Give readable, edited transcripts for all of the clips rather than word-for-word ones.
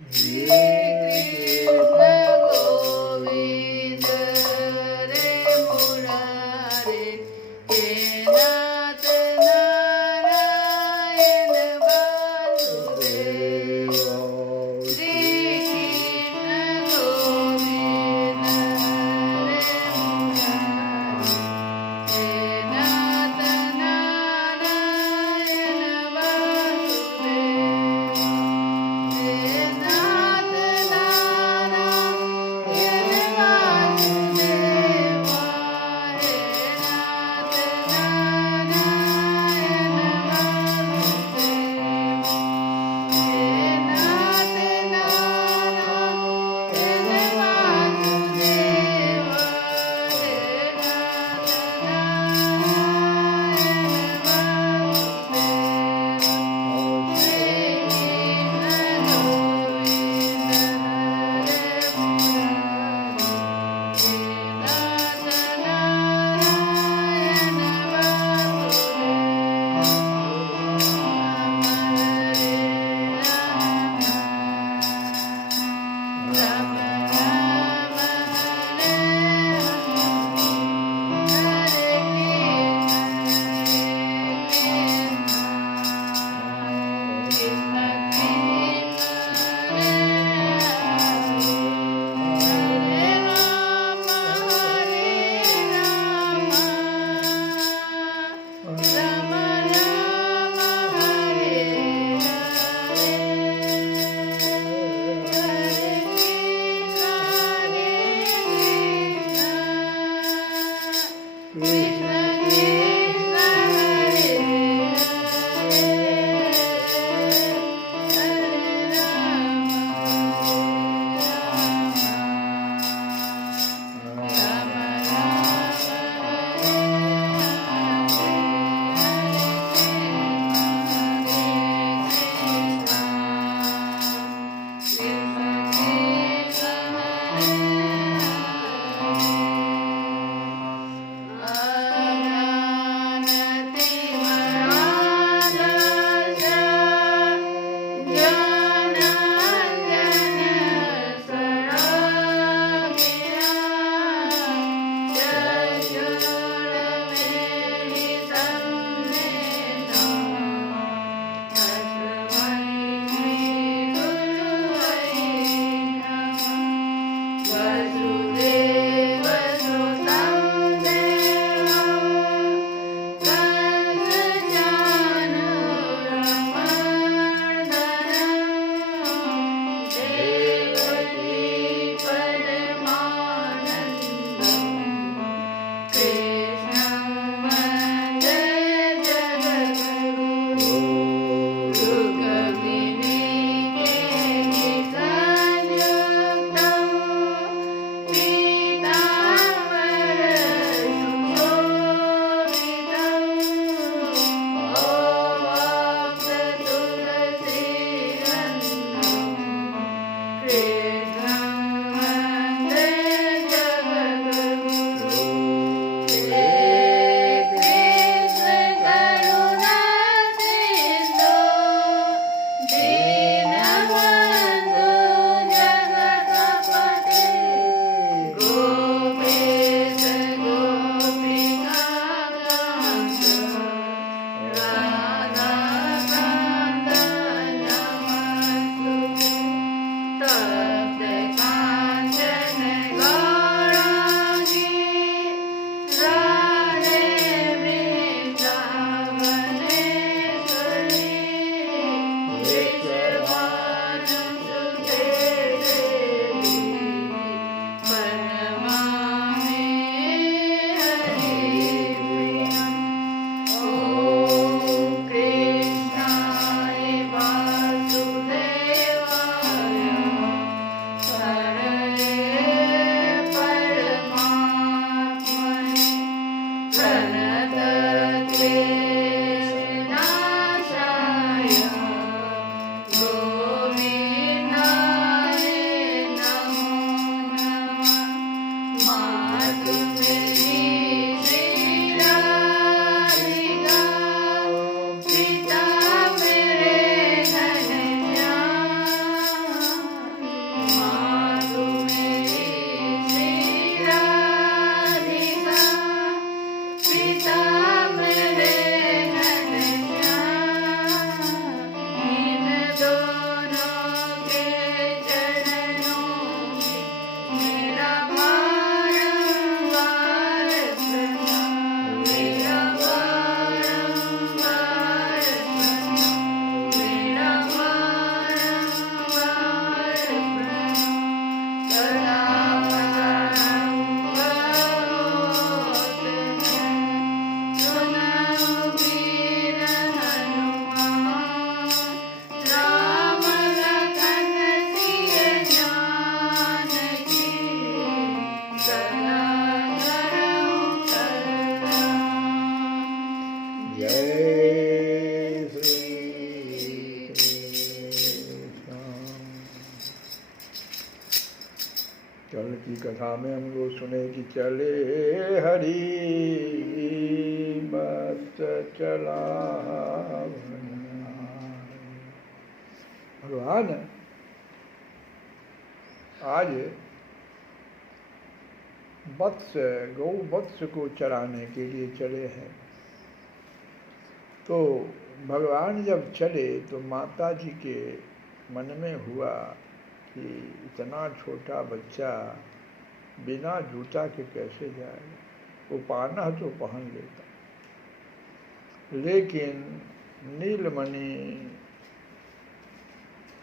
श्री कृष्ण गोविंद रे मुरारे हे नाथ नारायण वासुदेव श्री कृष्ण गोविंद रे मुरारे हे नाथ नारायण वासुदेव हे नाथ नारायण कल की कथा में हम लोग सुने कि चले हरि बस चला भगवान आज वत्स गौ वत्स को चराने के लिए चले हैं। तो भगवान जब चले तो माता जी के मन में हुआ कि इतना छोटा बच्चा बिना जूता के कैसे जाए, वो पाना तो पहन लेता, लेकिन नीलमणि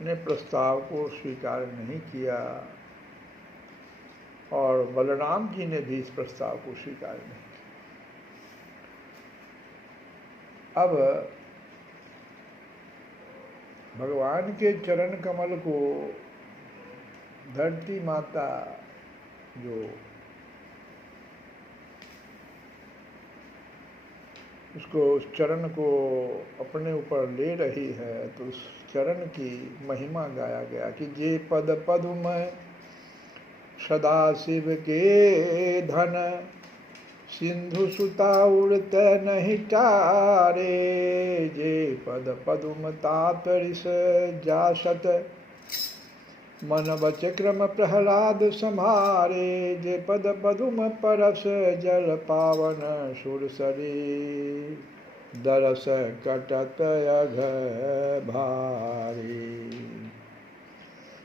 ने प्रस्ताव को स्वीकार नहीं किया और बलराम जी ने भी इस प्रस्ताव को स्वीकार नहीं किया। अब भगवान के चरण कमल को धरती माता जो उसको उस चरण को अपने ऊपर ले रही है, तो उस चरण की महिमा गाया गया कि जे पद पद्म सदा शिव के धन, सिंधु सुता उड़त नहीं टारे, जे पद पद्म तातरिस जासत, मन बचक्रम प्रहलाद संहारे, जे पद पद्म परस जल पावन सुरसरी, दरस कटत अघ भारी।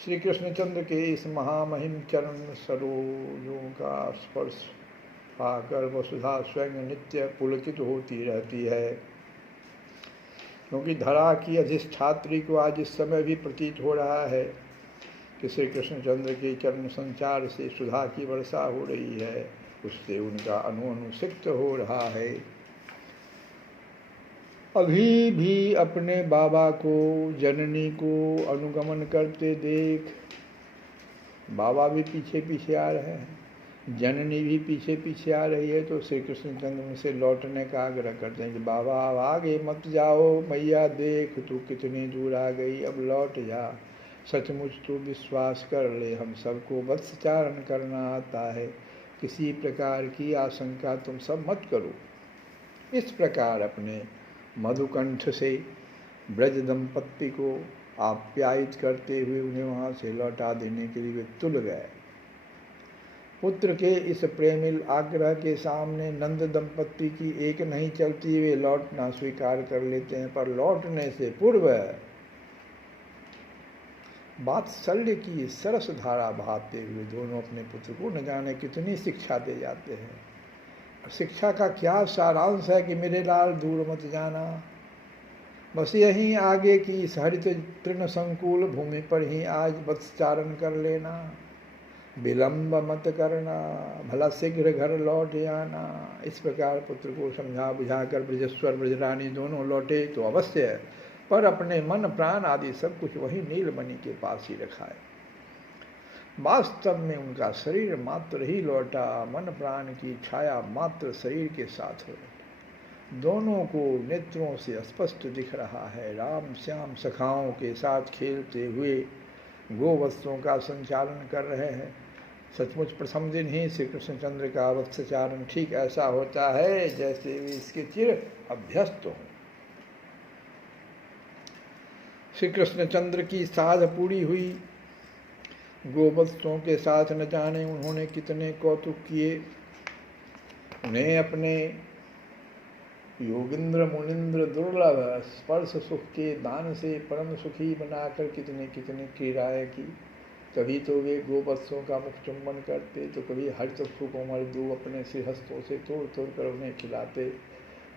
श्री कृष्णचंद्र के इस महामहिम चरण सरोजों का स्पर्श पाकर वसुधा स्वयं नित्य पुलकित होती रहती है, क्योंकि धरा की अधिष्ठात्री को आज इस समय भी प्रतीत हो रहा है कि श्री कृष्णचंद्र के चरण संचार से सुधा की वर्षा हो रही है, उससे उनका अनुसिक्त हो रहा है। अभी भी अपने बाबा को, जननी को अनुगमन करते देख बाबा भी पीछे पीछे आ रहे हैं, जननी भी पीछे पीछे आ रही है, तो श्री कृष्णचंद्र से लौटने का आग्रह करते हैं कि बाबा अब आगे मत जाओ, मैया देख तू कितनी दूर आ गई, अब लौट जा, सचमुच तू विश्वास कर ले, हम सबको वत्सचारण करना आता है, किसी प्रकार की आशंका तुम सब मत करो। इस प्रकार अपने मधुकंठ से ब्रज दंपत्ति को आप्यायित करते हुए उन्हें वहाँ से लौटा देने के लिए वे तुल गए। पुत्र के इस प्रेमिल आग्रह के सामने नंद दंपत्ति की एक नहीं चलती, वे लौटना स्वीकार कर लेते हैं, पर लौटने से पूर्व वात्सल्य की सरस धारा बहाते हुए दोनों अपने पुत्र को न जाने कितनी शिक्षा दे जाते हैं। शिक्षा का क्या सारांश है कि मेरे लाल दूर मत जाना, बस यहीं आगे की इस हरित तृण संकुल भूमि पर ही आज वत्सचारण कर लेना, विलंब मत करना, भला शीघ्र घर लौट आना। इस प्रकार पुत्र को समझा बुझाकर ब्रजेश्वर ब्रजरानी दोनों लौटे तो अवश्य है, पर अपने मन प्राण आदि सब कुछ वही नीलमणि के पास ही रखा है। वास्तव में उनका शरीर मात्र ही लौटा, मन प्राण की छाया मात्र शरीर के साथ हो रही, दोनों को नेत्रों से स्पष्ट दिख रहा है। राम श्याम सखाओं के साथ खेलते हुए गोवत्सों का संचालन कर रहे हैं। सचमुच प्रथम दिन ही श्री कृष्णचंद्र का वत्सचारण ठीक ऐसा होता है जैसे वे इसके चिर अभ्यस्त हों। श्री कृष्णचंद्र की साध पूरी हुई, गोवत्सों के साथ न जाने उन्होंने कितने कौतुक किए, उन्हें अपने योगिंद्र मुनिंद्र दुर्लभ स्पर्श सुख के दान से परम सुखी बनाकर कितने कितने क्रीड़ाएँ की। कभी तो वे गोवत्सों का मुख चुंबन करते, तो कभी हरित सुकोमल दूध अपने सिरहस्तों से तोड़ तोड़ कर उन्हें खिलाते,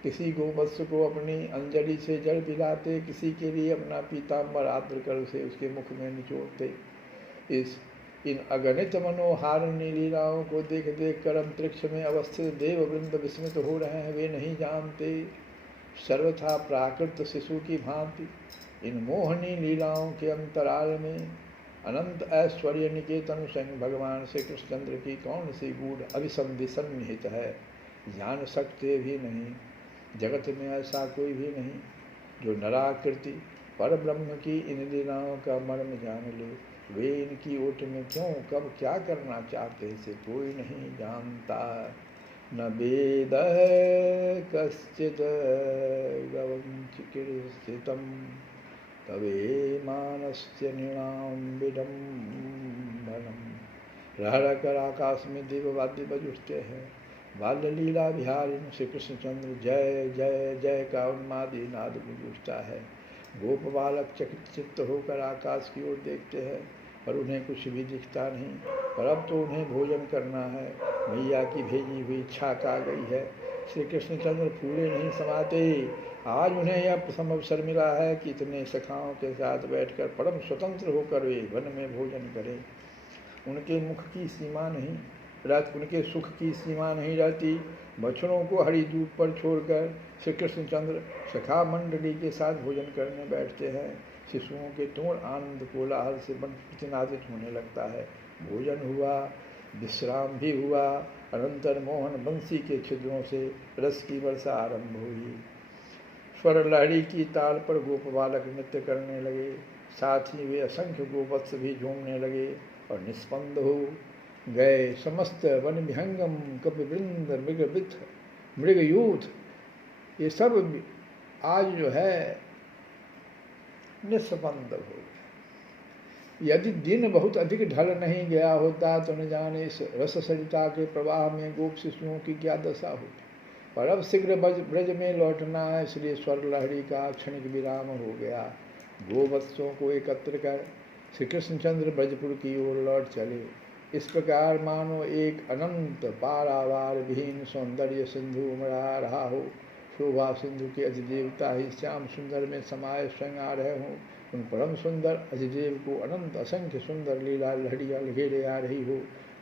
किसी गोवत्स को अपनी अंजलि से जल पिलाते, किसी के लिए अपना पीताम्बर आद्र कर उसे उसके मुख में निचोड़ते। इन अगणित मनोहारिणी लीलाओं को देख देख कर अंतरिक्ष में अवस्थित देववृंद विस्मित हो रहे हैं। वे नहीं जानते सर्वथा प्राकृत शिशु की भांति इन मोहनी लीलाओं के अंतराल में अनंत ऐश्वर्य निकेतन स्वयं भगवान श्री कृष्णचंद्र की कौन सी गूढ़ अभिसंधि सन्निहित है, जान सकते भी नहीं। जगत में ऐसा कोई भी नहीं जो नराकृति पर ब्रह्म की इन लीलाओं का मर्म जान ले, वे इनकी ओट में क्यों कब क्या करना चाहते से कोई नहीं जानता। न वेद कश्चिद गवं चिकीर्षितं तवे मानस्य नृणां विडम्बनम्। रह रहकर आकाश में देव वाद्य बज उठते हैं। बाल्य लीला बिहारी श्री कृष्णचंद्र जय जय जय का उन्मादी नाद गूंज उठता है। गोप बालक चकित चित्त होकर आकाश की ओर देखते हैं, पर उन्हें कुछ भी दिखता नहीं। पर अब तो उन्हें भोजन करना है, मैया की भेजी हुई इच्छा आ गई है। श्री कृष्णचंद्र फूले नहीं समाते। आज उन्हें यह प्रथम अवसर मिला है कि इतने सखाओं के साथ बैठकर परम स्वतंत्र होकर वे वन में भोजन करें। उनके मुख की सीमा नहीं रहती, उनके सुख की सीमा नहीं रहती। बछड़ों को हरी दूध पर छोड़कर श्री कृष्णचंद्र सखा मंडली के साथ भोजन करने बैठते हैं। शिशुओं के तोड़ आनंद कोलाहल से मन प्रतिनादित होने लगता है। भोजन हुआ, विश्राम भी हुआ। अनंतर मोहन बंसी के छिद्रों से रस की वर्षा आरंभ हुई। स्वर लहरी की ताल पर गोप बालक नृत्य करने लगे। साथ ही वे असंख्य गोवत्स भी झूमने लगे और निस्पंद हो गए। समस्त वन विहंगम कपिवृंद मृगविथ मृगयूथ ये सब आज जो है निस्पंद हो गए। यदि दिन बहुत अधिक ढल नहीं गया होता तो न जाने इस रस सरिता के प्रवाह में गोप शिशुओं की क्या दशा होती। पर अब शीघ्र ब्रज में लौटना है, इसलिए स्वर लहरी का क्षणिक विराम हो गया। गोवत्सों को एकत्र कर श्री कृष्णचंद्र ब्रजपुर की ओर लौट चले। इस प्रकार मानो एक अनंत पारावार विहीन सौंदर्य सिंधु उमड़ा रहा हो। शोभा सिंधु के अधिदेवता ही श्याम सुंदर में समाये स्वयं आ रहे हों। उन परम सुंदर अधिदेव को अनंत असंख्य सुंदर लीला लहरियाँ घेरे आ रही हो।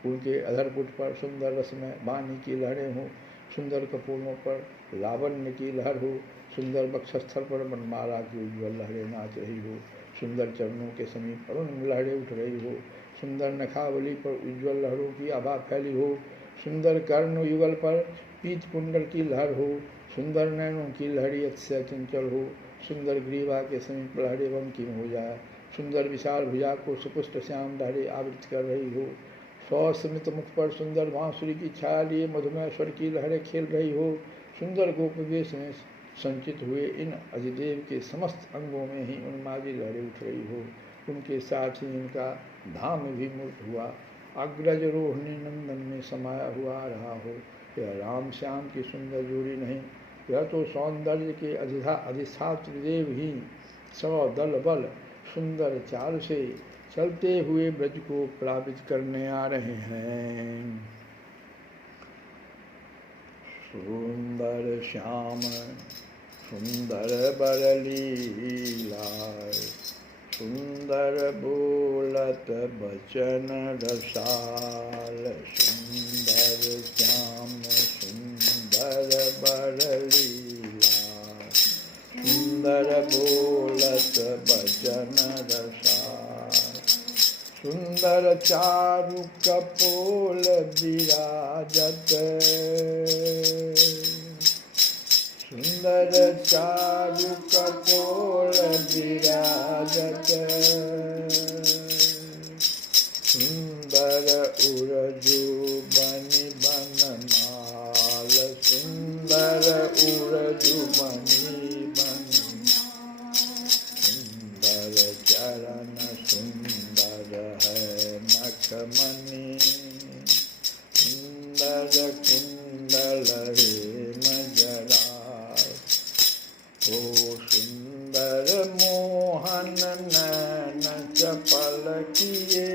उनके अधरपुट पर सुंदर रसमय वाणी की लहरें हों। सुंदर कपोलों पर लावण्य की लहर हो। सुंदर वक्षस्थल पर मनमाला की उज्ज्वल लहरें नाच रही हो। सुंदर चरणों के समीप अरुण लहरें उठ रही हो। सुंदर नखावली पर उज्ज्वल लहरों की आभा फैली हो। सुंदर कर्ण युगल पर पीत कुंडल की लहर हो। सुंदर नयनों की लहरी अतिशय चंचल हो। सुंदर ग्रीवा के समीप लहरें बंकिम हो जाए। सुंदर विशाल भुजा को सुपुष्ट श्याम लहरें आवृत कर रही हो। सौस्मित मुख पर सुंदर बांसुरी की छाया लिए मधुमय स्वर की लहरें खेल रही हो। सुंदर गोपवेश में संचित हुए इन अधिदेव के समस्त अंगों में ही उन्मादी लहरें उठ रही हो। उनके साथ ही इनका धाम भी मूर्त हुआ, अग्रज रोहिणी नंदन में समाया हुआ रहा हो। यह राम श्याम की सुंदर जोड़ी नहीं, यह तो सौंदर्य के अधिष्ठात्र देव ही सौ दल बल सुंदर चाल से चलते हुए ब्रज को प्लावित करने आ रहे हैं। सुंदर श्याम सुंदर बरलीला, सुंदर बोलत बचन रसाल। सुंदर श्याम सुंदर बरलीला, सुंदर बोलत बचन रसाल। सुंदर चारु कपोल विराजत, सुंदर चारु कपोल विराजत। सुंदर उरजु बनि बनमाल, सुंदर उरजु बनि बनमाल। सुंदर चरण सुंदर है नखमणि, सुंदर कुंडल हेम जरा। ओ सुंदर मोहन नैन चपल किए,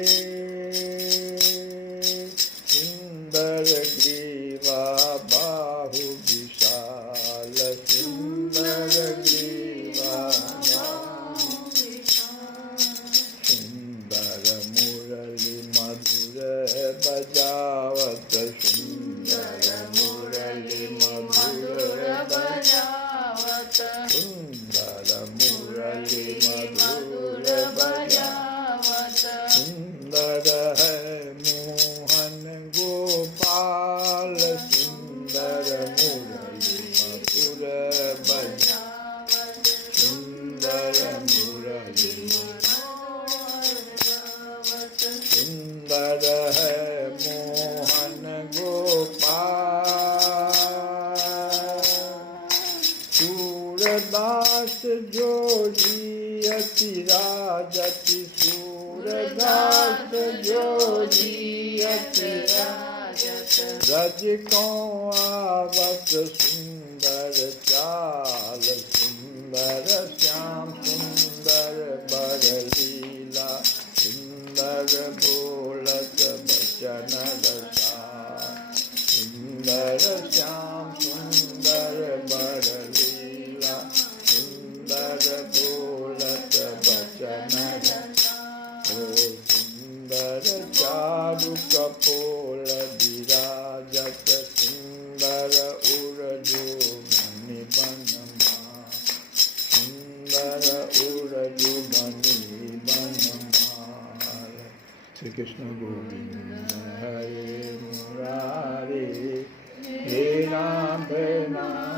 सुंदर ग्रीवा बाहु विशाल। सुंदर ग्रीवा बाहु विशाल, सुंदर मुरली मधुर बजावत। सुंदर मुरली मधुर बजावत, सुंदर मुरली मधुर बजावत। सुंदर है मोहन गोपाल, सुंदर मुरली मधुर बजावत। सुंदर सुंदर है मोहन गोपाल सूरदास जोड़ी अति राजति सूरदास जोड़ी अति रज को आवत सुंदर चाल सुंदर श्याम सुंदर बर लीला सुंदर बोलत बचन रसार सुंदर श्याम सुंदर बर लीला सुंदर बोलत बचन रसार ओ सुंदर चारु कपोल विराजत सुंदर उरजो मणि बनमा सुंदर उरजो मणि बनमाल श्री कृष्ण गोविंद हरे मुरारे हे राम नाम